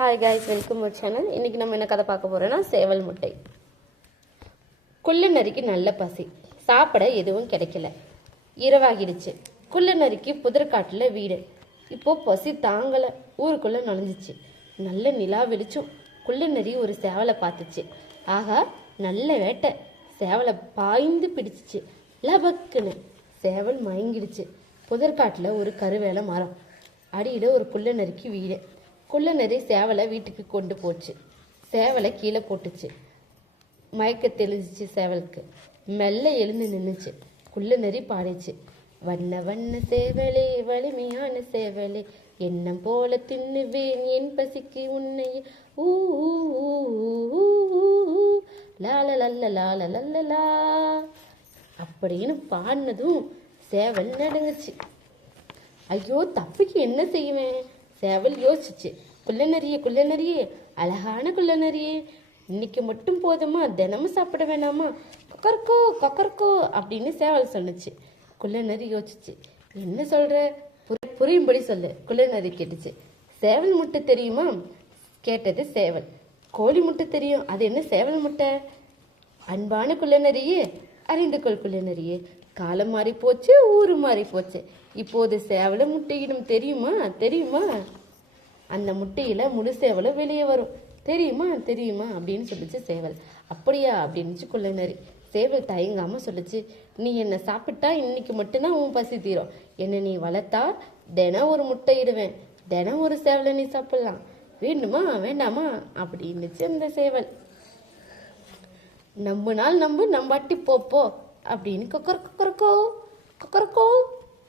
Hi guys, welcome ஒரு channel. இன்னைக்கு நம்ம என்ன கதை பார்க்க போறோம்னா சேவல் முட்டை. குள்ள நரிக்கு நல்ல பசி, சாப்பிட எதுவும் கிடைக்கல. இரவாகிடுச்சு. குள்ள நரிக்கு புதற்காட்டுல வீடு. இப்போ பசி தாங்கல, ஊருக்குள்ள நுழைஞ்சிச்சு. நல்ல நிலா வெளிச்சம். குள்ள நரி ஒரு சேவலை பார்த்துச்சு. ஆகா, நல்ல வேட்டை. சேவலை பாய்ந்து பிடிச்சிச்சு. லபக்குன்னு சேவல் மயங்கிடுச்சு. புதற்காட்டுல ஒரு கருவேல மரம், அடியில ஒரு குள்ள நரிக்கு வீடு. குள்ள நரி சேவலை வீட்டுக்கு கொண்டு போச்சு. சேவலை கீழே போட்டுச்சு. மயக்க தெளிஞ்சிச்சு. சேவலுக்கு மெல்ல எழுந்து நின்றுச்சு. குள்ள நரி பாடிச்சு. வண்ண வண்ண சேவலே, வலிமையான சேவலே, எண்ணம் போல தின்னுவேன் என் பசிக்கு உன்னை, ஊ லால லல்ல லால லல்லலா அப்படின்னு பாடினதும் சேவல் நடுங்குச்சு. ஐயோ, தப்பிக்கு என்ன செய்வேன்? சேவல் யோசிச்சு. குள்ள நரியே, அழகான குள்ள நரியே, இன்னைக்கு மட்டும் போதுமா? தினமும் சாப்பிட வேணாமா? கொக்கர்கோ கொக்கர்கோ அப்படின்னு சேவல் சொன்னுச்சு. குள்ள நரி யோசிச்சு. என்ன சொல்ற? புரியும்படி சொல்லு. குள்ள நரி கேட்டுச்சு. சேவல் முட்டை தெரியுமா? கேட்டது சேவல். கோழி முட்டை தெரியும். அது என்ன சேவல் முட்டை? அன்பான குள்ள நரியே, அறிந்து கொள் குள்ள நரியே, காலம் மாறி போச்சு, ஊரு மாறி போச்சு. இப்போது சேவலை முட்டையிடும். தெரியுமா? அந்த முட்டையில முழு சேவலை வெளியே வரும். தெரியுமா அப்படின்னு சொல்லிச்சு சேவல். அப்படியா அப்படின்னு குள்ள நரி. சேவல் தயங்காம சொல்லுச்சு. நீ என்ன சாப்பிட்டா இன்னைக்கு மட்டும்தான் உன் பசி தீரும். என்ன நீ வளர்த்தா தினம் ஒரு முட்டை இடுவேன். தினம் ஒரு சேவலை நீ சாப்பிடலாம். வேண்டுமா வேண்டாமா அப்படின்னுச்சு அந்த சேவல். நம்பாட்டி போப்போ அப்படின்னு கொக்கர்கோ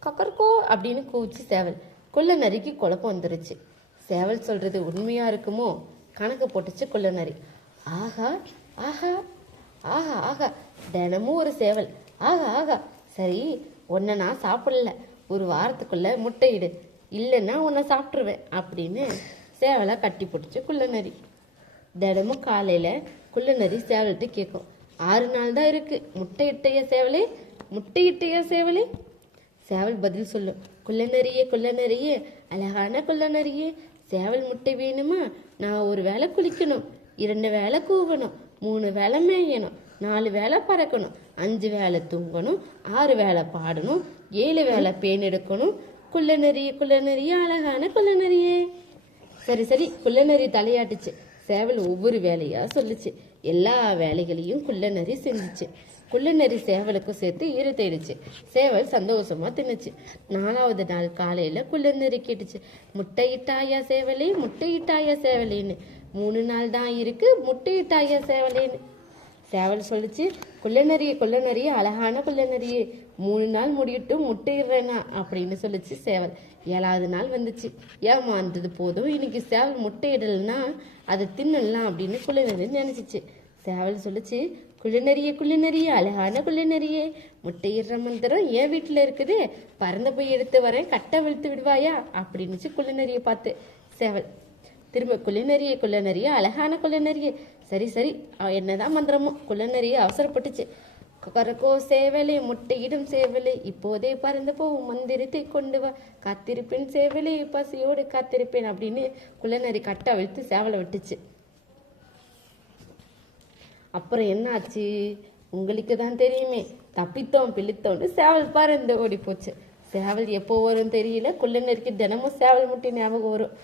கொக்கர்கோ அப்படின்னு கூச்சு சேவல். குள்ள நரிக்கு குழப்பம் வந்துருச்சு. சேவல் சொல்றது உண்மையா இருக்குமோ? கணக்கு போட்டுச்சு குள்ள நரி. ஆகா ஆகா ஆகா ஆகா, தினமும் ஒரு சேவல். ஆகா சரி, உன்னை நான் சாப்பிடல. ஒரு வாரத்துக்குள்ள முட்டையிடு, இல்லைன்னா உன்னை சாப்பிட்டுருவேன் அப்படின்னு சேவலை கட்டி போட்டுச்சு குள்ள நரி. தினமும் காலையில குள்ள நரி சேவல்கிட்ட கேட்கும். 6 நாள் தான் இருக்கு. முட்டையிட்டையா சேவலே? சேவல் பதில் சொல்லும். குள்ள நரியே, அழகான குள்ள நரியே, சேவல் முட்டை வேணுமா? நான் ஒரு வேளை குளிக்கணும், 2 வேளை கூவணும், 3 வேளை மேயணும், 4 வேளை பறக்கணும், 5 வேளை தூங்கணும், 6 வேளை பாடணும், 7 வேளை பேன் எடுக்கணும். குள்ள நரியே, அழகான குள்ள நரியே. சரி குள்ள நரி தலையாட்டுச்சு. சேவல் ஒவ்வொரு வேலையா சொல்லுச்சு. எல்லா வேலைகளையும் குள்ள நரி செஞ்சுச்சு. குள்ள நரி சேவலுக்கும் சேர்த்து ஈர தேடிச்சு. சேவல் சந்தோஷமா தின்னுச்சு. 4வது நாள் காலையில குள்ள நரி கேட்டுச்சு. முட்டையிட்டாயா சேவலேன்னு. 3 நாள் தான் இருக்கு, முட்டையிட்டாயா சேவலேன்னு. சேவல் சொல்லிச்சு. குள்ள நரியே, அழகான குள்ள நரியே, 3 நாள் முடியட்டும், முட்டையிடுறேனா அப்படின்னு சொல்லிச்சு சேவல். 7வது நாள் வந்துச்சு. ஏமாந்தது போதும், இன்னைக்கு சேவல் முட்டையிடலைன்னா அதை தின்னலாம் அப்படின்னு குள்ள நரி நினைச்சிச்சு. சேவல் சொல்லிச்சு. குள்ள நரியே, அழகான குள்ள நரியே, முட்டையிடுற மந்திரம் என் வீட்டுல இருக்குது. பறந்த போய் எடுத்து வரேன், கட்டை வெளுத்து விடுவாயா அப்படின்னுச்சு குள்ள நரியை பார்த்து சேவல். திரும்ப குள்ள நரியே, அழகான குள்ள நரியே. சரி என்னதான் மந்திரமோ. குள்ள நரியே அவசரப்பட்டுச்சு. கொக்கரக்கோ சேவலே, முட்டையிடும் சேவலே, இப்போதே பறந்து போகும் மந்திரத்தை கொண்டு வா, காத்திருப்பேன் சேவலே, பசியோடு காத்திருப்பேன் அப்படின்னு குள்ள நரி கட்டை அவிழ்த்து சேவலை விட்டுச்சு. அப்புறம் என்ன ஆச்சு உங்களுக்கு தான் தெரியுமே. தப்பித்தோம் பிழித்தோன்னு சேவல் பறந்து ஓடி போச்சு. சேவல் எப்போ வரும் தெரியல. குள்ள நரிக்கு தினமும் சேவல் முட்டை ஞாபகம் வரும்.